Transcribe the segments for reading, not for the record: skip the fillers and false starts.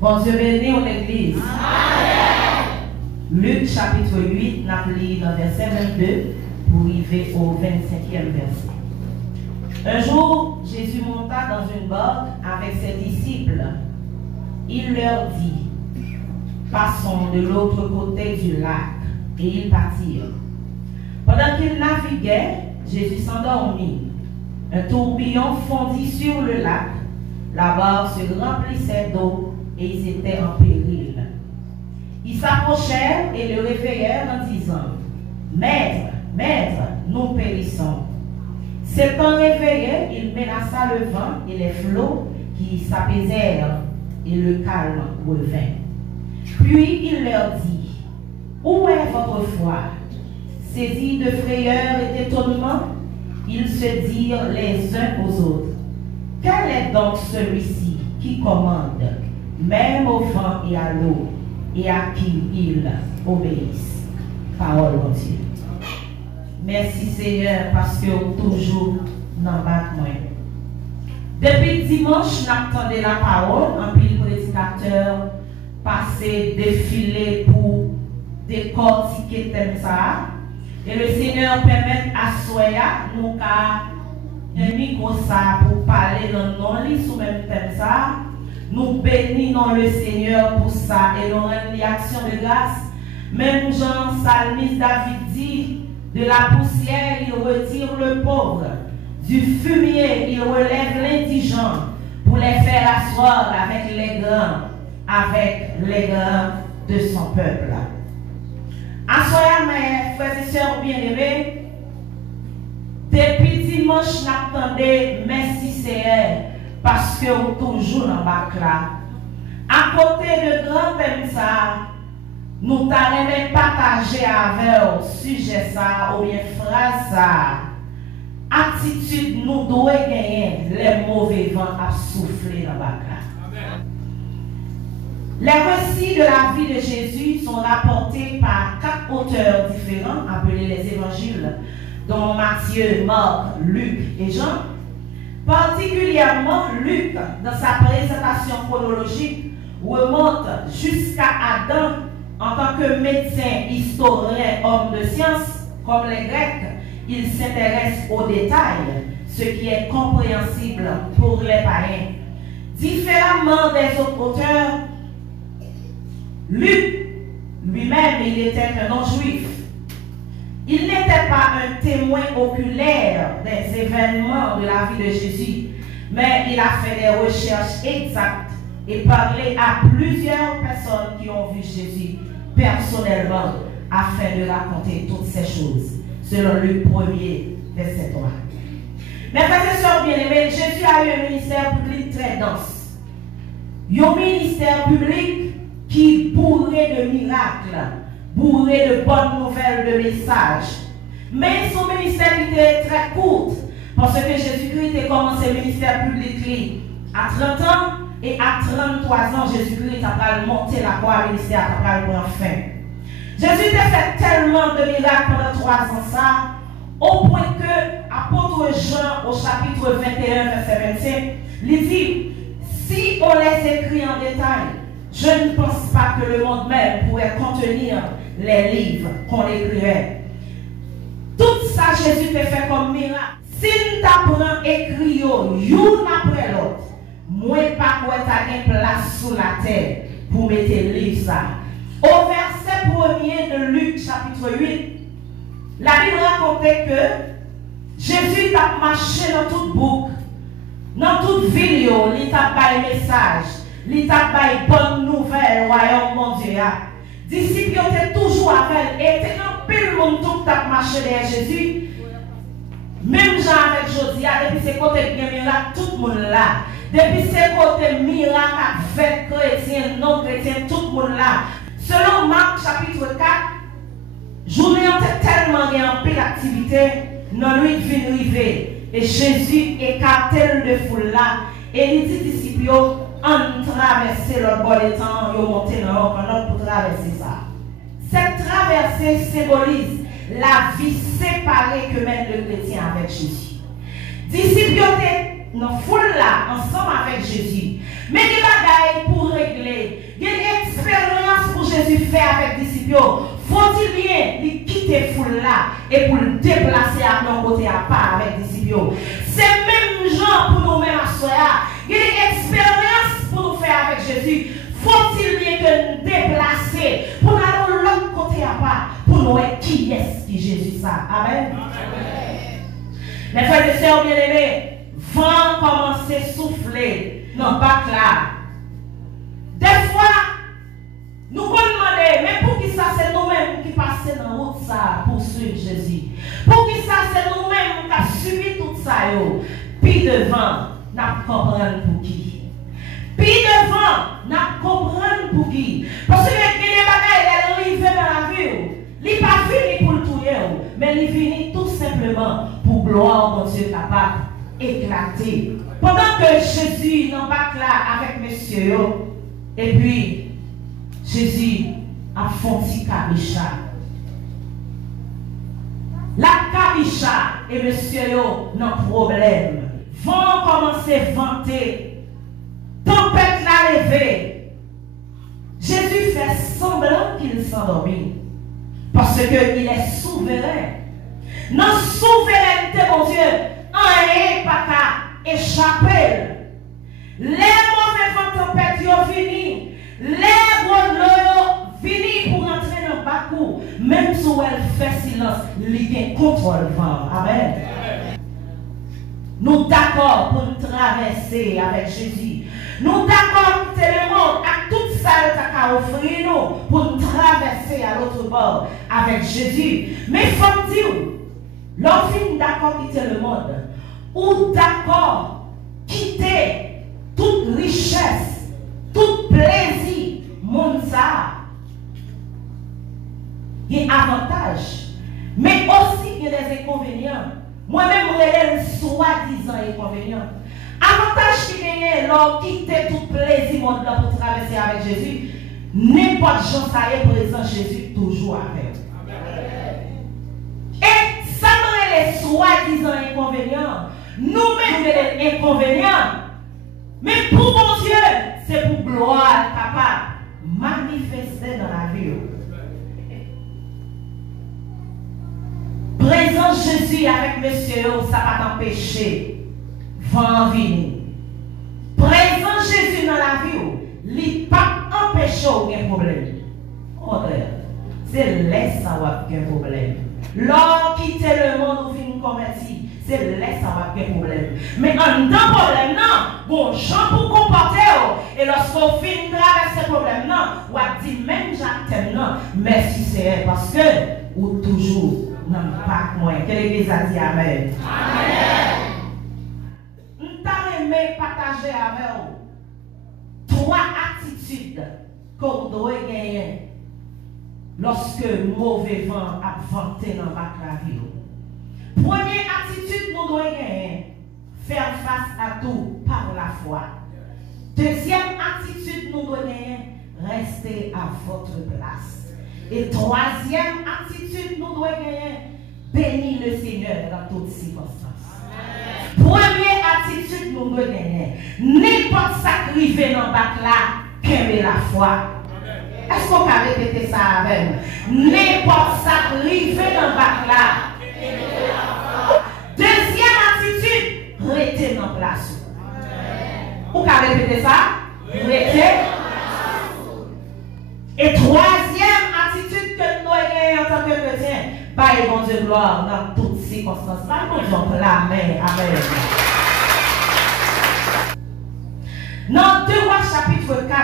Bon Dieu béni en l'église. Luc chapitre 8, n'a lu dans verset 22 pour arriver au 25e verset. Un jour, Jésus monta dans une barque avec ses disciples. Il leur dit, passons de l'autre côté du lac, et ils partirent. Pendant qu'ils naviguaient, Jésus s'endormit. Un tourbillon fondit sur le lac, la barque se remplissait d'eau et ils étaient en péril. Ils s'approchèrent et le réveillèrent en disant, Maître, Maître, nous périssons. S'étant réveillé, il menaça le vent et les flots qui s'apaisèrent et le calme revint. Puis il leur dit, où est votre foi? Saisis de frayeur et d'étonnement, ils se dirent les uns aux autres, quel est donc celui-ci qui commande, même au vent et à l'eau, et à qui ils obéissent? Parole de Dieu. Merci Seigneur parce que toujours dans moi. Depuis dimanche, n'attendez la parole, un pile prédicateur passé, défilé pour décortiquer thème ça. Et le Seigneur permet à Soya nous un micro ça pour parler dans nos livres sous même thème ça. Nous bénissons le Seigneur pour ça et nous rendons l'action de grâce. Même Jean Salmis David dit, de la poussière il retire le pauvre, du fumier il relève l'indigent pour les faire asseoir avec les grands de son peuple. Assoya mes frères et sœurs bien-aimés, depuis dimanche n'attendez merci Seigneur parce que vous toujours dans bac là. À côté de grands thèmes ça, nous t'allons partager avec le sujet ça ou bien phrase ça. Attitude nous devons gagner les mauvais vents à souffler dans bac là. Les récits de la vie de Jésus sont rapportés par 4 auteurs différents, appelés les évangiles, dont Matthieu, Marc, Luc et Jean. Particulièrement, Luc, dans sa présentation chronologique, remonte jusqu'à Adam en tant que médecin, historien, homme de science, comme les Grecs. Il s'intéresse aux détails, ce qui est compréhensible pour les païens. Différemment des autres auteurs, Luc, lui-même, il était un non-juif. Il n'était pas un témoin oculaire des événements de la vie de Jésus, mais il a fait des recherches exactes et parlé à plusieurs personnes qui ont vu Jésus personnellement afin de raconter toutes ces choses, selon Luc 1er, verset 3. Mes frères et sœurs bien-aimés, Jésus a eu un ministère public très dense. Un ministère public qui bourré de miracles, bourré de bonnes nouvelles, de messages. Mais son ministère était très court, parce que Jésus-Christ a commencé le ministère public à 30 ans, et à 33 ans, Jésus-Christ a monté la croix, le ministère a prendre fin. Jésus a fait tellement de miracles pendant 3 ans ça, au point que apôtre Jean, au chapitre 21, verset 25, il dit, si on les écrit en détail, je ne pense pas que le monde même pourrait contenir les livres qu'on écrirait. Tout ça, Jésus te fait comme miracle. Si nous t'apprend écrit une après l'autre, moi pas quoi t'as une place sous la terre pour mettre le livre ça. Au verset 1er de Luc chapitre 8, la Bible racontait que Jésus t'a marché dans toute boucle, dans toute ville, il t'a pas un message. Il t'a pas bonne nouvelle, royaume mon Dieu. Disciples étaient toujours avec elle. Et était un peu le monde tout t'a marché derrière Jésus. Même Jean avec Josia, depuis ces côtés bien miracle, tout le monde là. Depuis ces côtés miracle avec chrétiens, non chrétiens, tout le monde là. Selon Marc chapitre 4, journée était tellement en paix d'activité, dans lui vient arriver. Et Jésus écartait de foule là. Et il dit disciples, on traverser le bord des temps, on monter dans l'autre pour traverser ça. Cette traversée symbolise la vie séparée que mène le chrétien avec Jésus. Disciples étaient dans foule là, ensemble avec Jésus. Mais les bagailles pour régler faut-il bien lui quitter foule là et pour le déplacer à un côté à part avec disciples. C'est même gens pour nous-mêmes à soi. Il y a une expérience pour nous faire avec Jésus. Faut-il bien que nous déplacer pour aller de l'autre côté à part pour nous voir qui est qui Jésus ça. Amen. Mes frères et sœurs bien-aimés, vent commence à souffler dans le bac là. Des fois, nous pouvons demander, mais pour qui ça c'est nous-mêmes qui passons dans la route ça pour suivre Jésus? Pour qui ça c'est nous-mêmes qui avons subi tout ça? Puis devant, nous comprenons pour qui. Puis devant, nous comprenons pour qui. Parce que les bagages, elles arrivent dans la vie. Il n'est pas fini pour le tuer, mais il finit tout simplement pour gloire mon Dieu capable d'éclater. Pendant que Jésus n'en pas là avec monsieur, et puis Jésus a fonti Kabicha. La Kabicha et monsieur n'ont problème. Vont commencer à vanter. Tempête la levée. Jésus fait semblant qu'il s'endormit. Parce qu'il est souverain. Dans la souveraineté, mon Dieu, rien n'est pas qu'à échapper. Les mauvais vents tempêtes viennent. Les gros lots viennent pour entrer dans le parcours. Même si elle fait silence, il contrôle le vent. Amen. Nous d'accord pour nous traverser avec Jésus. Nous d'accord pour le monde à toute ça qu'a offrir nous pour nous traverser à l'autre bord avec Jésus. Mais il faut dire, l'enfant d'accord quitter le monde, ou d'accord quitter toute richesse, tout plaisir, monde ça. Il y a avantages, mais aussi il y a des inconvénients. Moi-même, je relève soi-disant inconvénients. Avantage qui gagne, l'homme quitter tout plaisir monde pour traverser avec Jésus, n'importe gens ça est présent Jésus toujours avec. Et ça me les soi-disant inconvénients. Nous-mêmes les inconvénients. Mais pour mon Dieu, c'est pour gloire capable manifester dans la vie. Présent Jésus avec monsieur, ça va t'empêcher. Vent venir. Présent Jésus dans la vie, il ne pas empêcher aucun problème. Au contraire, c'est laisse avoir aucun problème. Lorsqu'on quitte le monde ou finit converti, c'est laisse avoir aucun problème. Mais en tant problème, non, bon, gens pour comporter, et lorsqu'on finit traverser ce problème, non, on a dit même j'attends, non, merci c'est parce que, ou toujours, non, pas moins. Que l'Église a dit Amen. Amen. Nous t'avons aimé partager avec vous 3 attitudes que vous devez gagner lorsque mauvais vent a vanté dans votre vie. Première attitude, nous devons gagner faire face à tout par la foi. Deuxième attitude, nous devons gagner rester à votre place. Et troisième attitude, nous devons gagner bénir le Seigneur dans toutes circonstances. Première attitude, nous devons gagner n'importe ça qui arrive dans le bac là, qu'aimer la foi. Est-ce qu'on peut répéter ça avec nous? N'importe ça qui arrive dans le bac là. Deuxième attitude, rester dans place. Vous pouvez répéter ça? Rester. Et troisième attitude que nous avons en tant que chrétiens, par le bon Dieu gloire dans toutes circonstances. Par exemple, l'amen. Amen. Dans 2 Rois chapitre 4,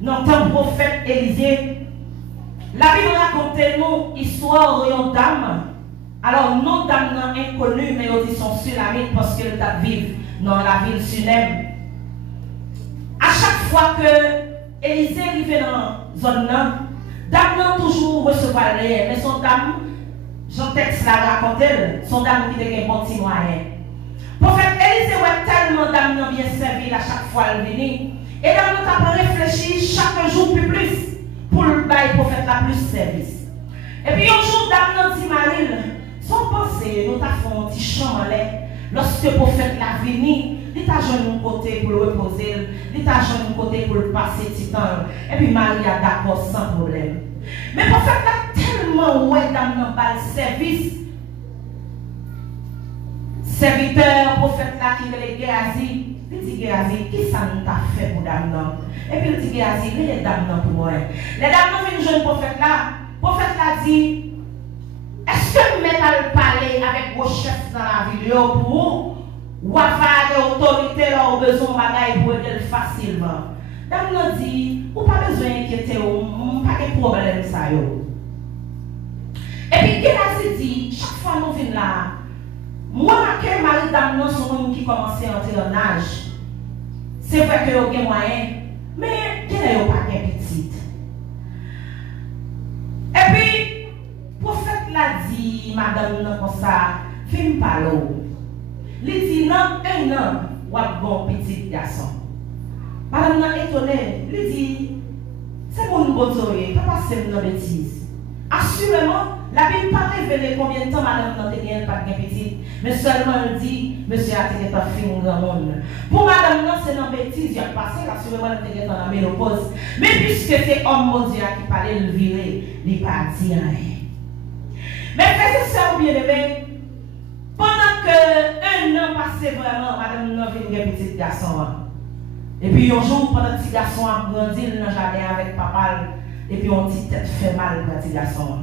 dans le prophète Élisée, la Bible raconte nous l'histoire d'une dame. Alors, non dame inconnue, mais ils sont sur la ville parce qu'elle vivent dans la ville Sunem. À chaque fois que Élisée arrive dans la zone là, dame toujours recevoir l'air, mais son dame, Jean texte la raconte, son dame qui était un bon petit moyen. Prophète Élisée a tellement dame bien servi à chaque fois elle venait, et dame nous a réfléchi chaque jour plus pour le bail prophète la plus service. Et puis un jour dame dit Marie, son pensée nous avons fait un petit champ en l'air, lorsque le prophète l'a venu. Il t'a joué un côté pour le reposer, il t'a joué un côté pour le passer petit temps. Et puis Marie a d'accord sans problème. Mais le prophète là tellement ouais dans le service. Serviteur, prophète là qui est Géasi, il dit Géasi, qui ça nous t'a fait pour dame non? Et puis il dit Géasi, il est dame non pour moi. Les dames non viennent jouer le prophète là dit, est-ce que vous mettez à le parler avec vos chefs dans la vidéo pour ou avoir des autorités là au besoin de bagaille pour aider facilement? Dame non dit, ou pas besoin d'inquiéter, ou pas de problème ça yo. Et puis Géasi dit, chaque fois nous venons là, moi, que Marie Dame sont qui commencent à entrer en âge. C'est vrai que vous avez moyen, mais il n'y a pas de petite. Et puis, le prophète l'a dit, madame, comme ça, film pas l'eau. Il dit, non, un an, ou un bon petit garçon. Madame n'a étonné, il dit, c'est mon bon oreille, pas passer une bêtise. Assurément, la Bible pas révélé combien de temps madame n'a pas de petite, mais seulement elle dit, monsieur a été pas fait un grand monde. Pour madame non, c'est une bêtise, il a passé, assurément elle était dans la ménopause. Mais puisque c'est homme mon Dieu qui parlait, le viré, il n'a pas dit rien. Mais frères et sœurs bien-aimés, pendant que 1 an passé vraiment, madame n'a vu un petit garçon. Et puis un jour, pendant que le petit garçon a grandi dans le jardin avec papa, et puis on dit tête fait mal pour le petit garçon.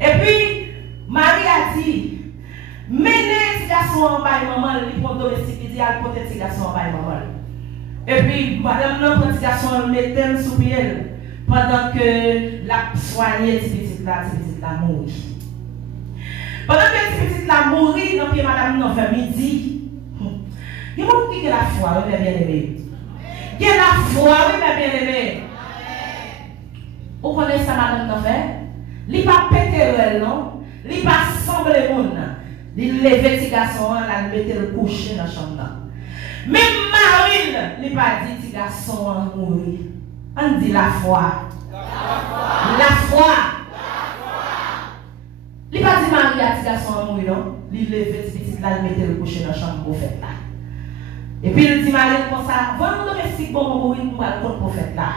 Et puis, Marie a dit, menez le petit garçon en bas, maman, il prend domestique, il dit, elle porte le petit garçon en bas, maman. Et puis, madame, non, le petit garçon, elle mettait le sous pied, pendant que la soignée, le petit là mourit. Pendant que le petit là mourit, donc madame, non, vers midi, il y a beaucoup qui a la foi, oui, bien aimé. Il y a la foi, oui, bien aimé. Vous connaissez ça, madame, non, fait? Il n'a pas pété, non? Il n'a pas semblé le monde. Il lève le petit garçon, il mettait le coucher dans la chambre. Même Marie, il n'a pas dit petit garçon à mourir. On dit la foi. La foi. Il n'a pas dit Marie à petit garçon à mourir, non? Il lève le petit là, il mettait le coucher dans la chambre prophète là. Et puis il dit Marie comme ça, venez domestique bon pour mourir pour le prophète là.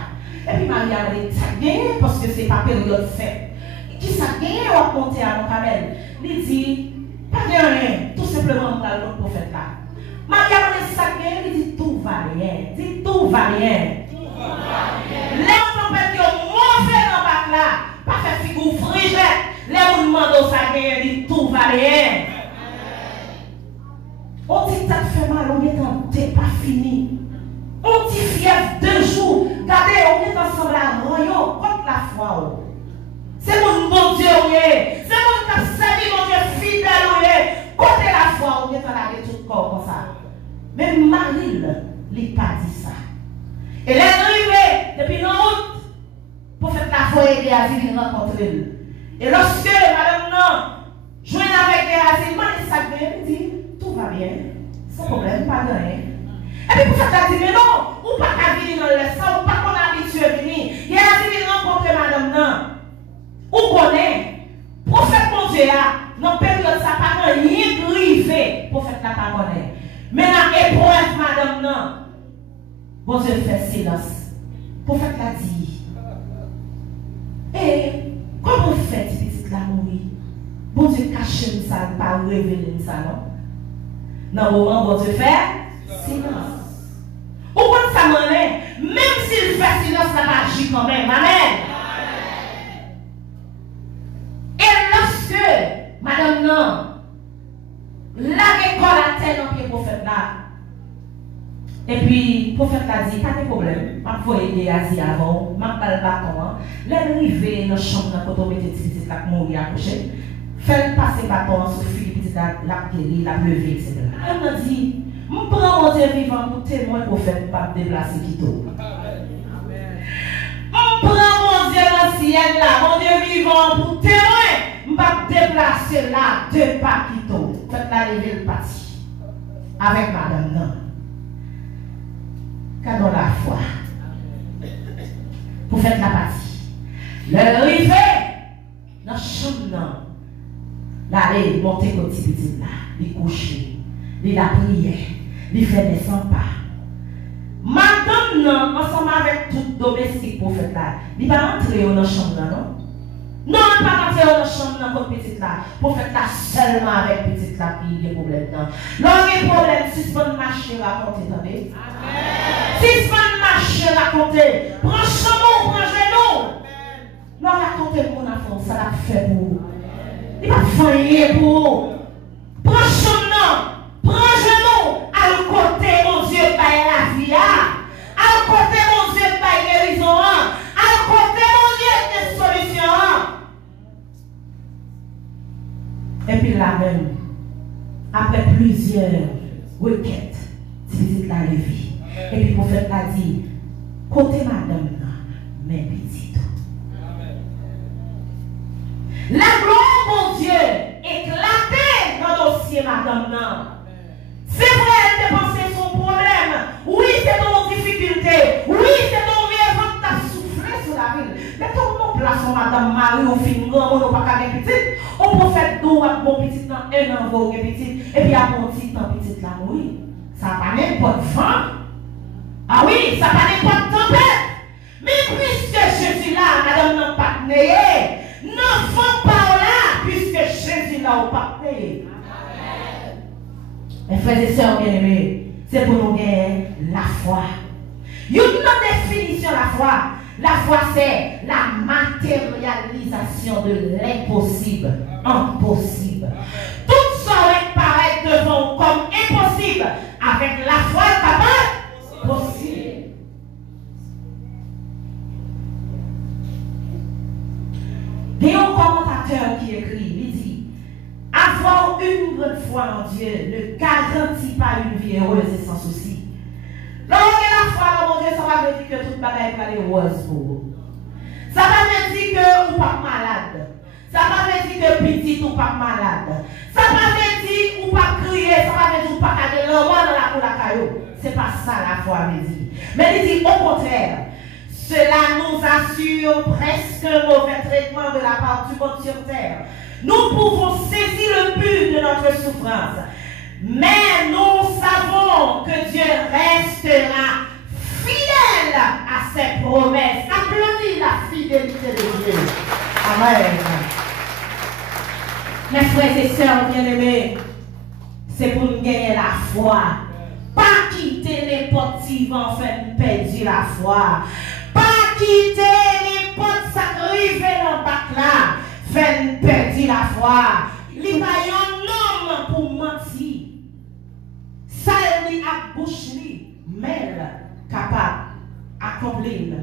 Et puis Marie a dit, ça gagne parce que c'est pas période fête. Qui ça gagne ou compter à mon camel? Il dit, pas de rien, tout simplement pour le prophète là. Marie a dit, ça gagne, il dit, tout va bien. Dit, tout va bien. Les prophètes qui ont mauvais dans le bac là, pas fait figure frigette. Les gens demandent ça gagne, il dit, tout va bien. On dit, ça te fait mal, on est en t'es pas fini. On dit, fièvre 2 jours. Regardez, on est ensemble à royaume contre la foi. C'est mon bon Dieu, c'est mon qui a servi mon Dieu fidèle, côté la foi, on est en la tout corps comme ça. Mais Marie, il n'a pas dit ça. Elle est arrivée depuis notre route pour faire la foi et Géasi vient rencontrer elle. Et lorsque madame non, joint avec Géasi, il ça il dit, tout va bien, sans problème, pas de rien. Et puis pour ça, tu as dit, mais non, ou pas qu'à venir dans le sang, ou pas qu'on a habitué à venir. Géasi vient rencontrer madame non. Ou connaît, prophète mon Dieu, dans la période ça pas rien privé, prophète n'a pas connaît. Mais dans l'épreuve, madame, non. Bon Dieu fait silence. Prophète l'a dit. Et comment vous faites, petite la mourir? Bon Dieu cache ça, pas révéler ça, non? Dans le moment, bon Dieu fait silence. Ou quand ça m'en est, même s'il fait silence, ça va agir quand même. Amen. Et lorsque, madame, non, la école à terre dans le prophète là, et puis, le prophète l'a dit, pas de problème, je vais aider Géasi avant, je vais pas le bâton. L'arrivée dans la chambre, quand on met des petites là, mourir à coucher, faire passer le bâton sur le fil, la guérir, la lever, etc. Elle m'a dit, je prends mon Dieu vivant pour témoin prophète, pas déplacer Kito. Je prends mon Dieu dans le ciel là, mon Dieu vivant pour témoin, je ne vais pas déplacer là, 2 pas Kito. Faites la lever le parti. Avec madame, non. Cadeau la foi. Pour faire la partie. L'arrivée dans la chambre, l'aller monter comme petit petit là, il coucher, il la prière, il fait des 100 pas. Madame, ensemble avec tout domestique pour faire la là. Il va rentrer dans la chambre là, non? Non, il va rentrer dans la chambre là comme petite là. Pour faire là seulement avec petite là, puis il y a problème là. Là, il y a problème, si ce pas marcher, raconter, attendez. Si ce pas marcher, raconter. Prends chamon, prends genou. Non, racontez mon enfant, ça l'a fait pour vous. Il va faire pour vous. Prends chamon, prends genou. À le côté, mon Dieu, par la vie. À le côté, mon Dieu, par guérison. À le côté, mon Dieu, des solutions. Et puis là même, après plusieurs requêtes, visite la vie. Et puis le prophète a dit, côté madame, mais petite. La gloire, mon Dieu, éclatait dans le dossier madame. C'est vrai, elle dépensait son problème. Oui, c'est ton difficulté. Oui, c'est ton vivant qui t'a soufflé sur la ville. Mais ton nom place madame Marie au film, on n'a pas qu'à petite. On peut faire d'eau avec mon petit dans un an, vous petit. Et puis à mon petit temps, petite là, oui. Ça n'a pas n'importe vent. Ah oui, ça n'a pas n'importe tempête. Mais puisque Jésus là, madame n'a pas né, n'enfant par là, puisque Jésus là, n'a pas né. Mes frères et sœurs bien-aimés, c'est pour nous gagner la foi. Il y a une définition de la foi. La foi, c'est la matérialisation de l'impossible en possible. Tout ça paraît devant comme impossible. Avec la foi, capable, possible. Il y a un commentateur qui écrit, il dit, avoir une bonne foi en Dieu ne garantit pas une vie heureuse et sans souci. Lorsque la foi dans mon Dieu, ça va me dire que toute bagaille va aller rose pour vous. Ça va me dire que vous pas malade. Ça va me dire que petit ou pas malade. Ça va me dire ou pas crier. Ça va me dire ou pas caler l'envoi dans la cour la caillou. C'est pas ça la foi me dit. Mais il dit au contraire. Cela nous assure presque un mauvais traitement de la part du monde sur terre. Nous pouvons saisir le but de notre souffrance. Mais nous savons que Dieu restera fidèle à ses promesses. Applaudis la fidélité de Dieu. Amen. Mes frères et sœurs bien-aimés, c'est pour nous gagner la foi. Pas quitter les potes en fait perdre la foi. Pas quitter les potes sacrifiés dans le bac là, fait perdre la foi. Il n'y a un homme pour mentir. Ça, il a bouche, mais capable d'accomplir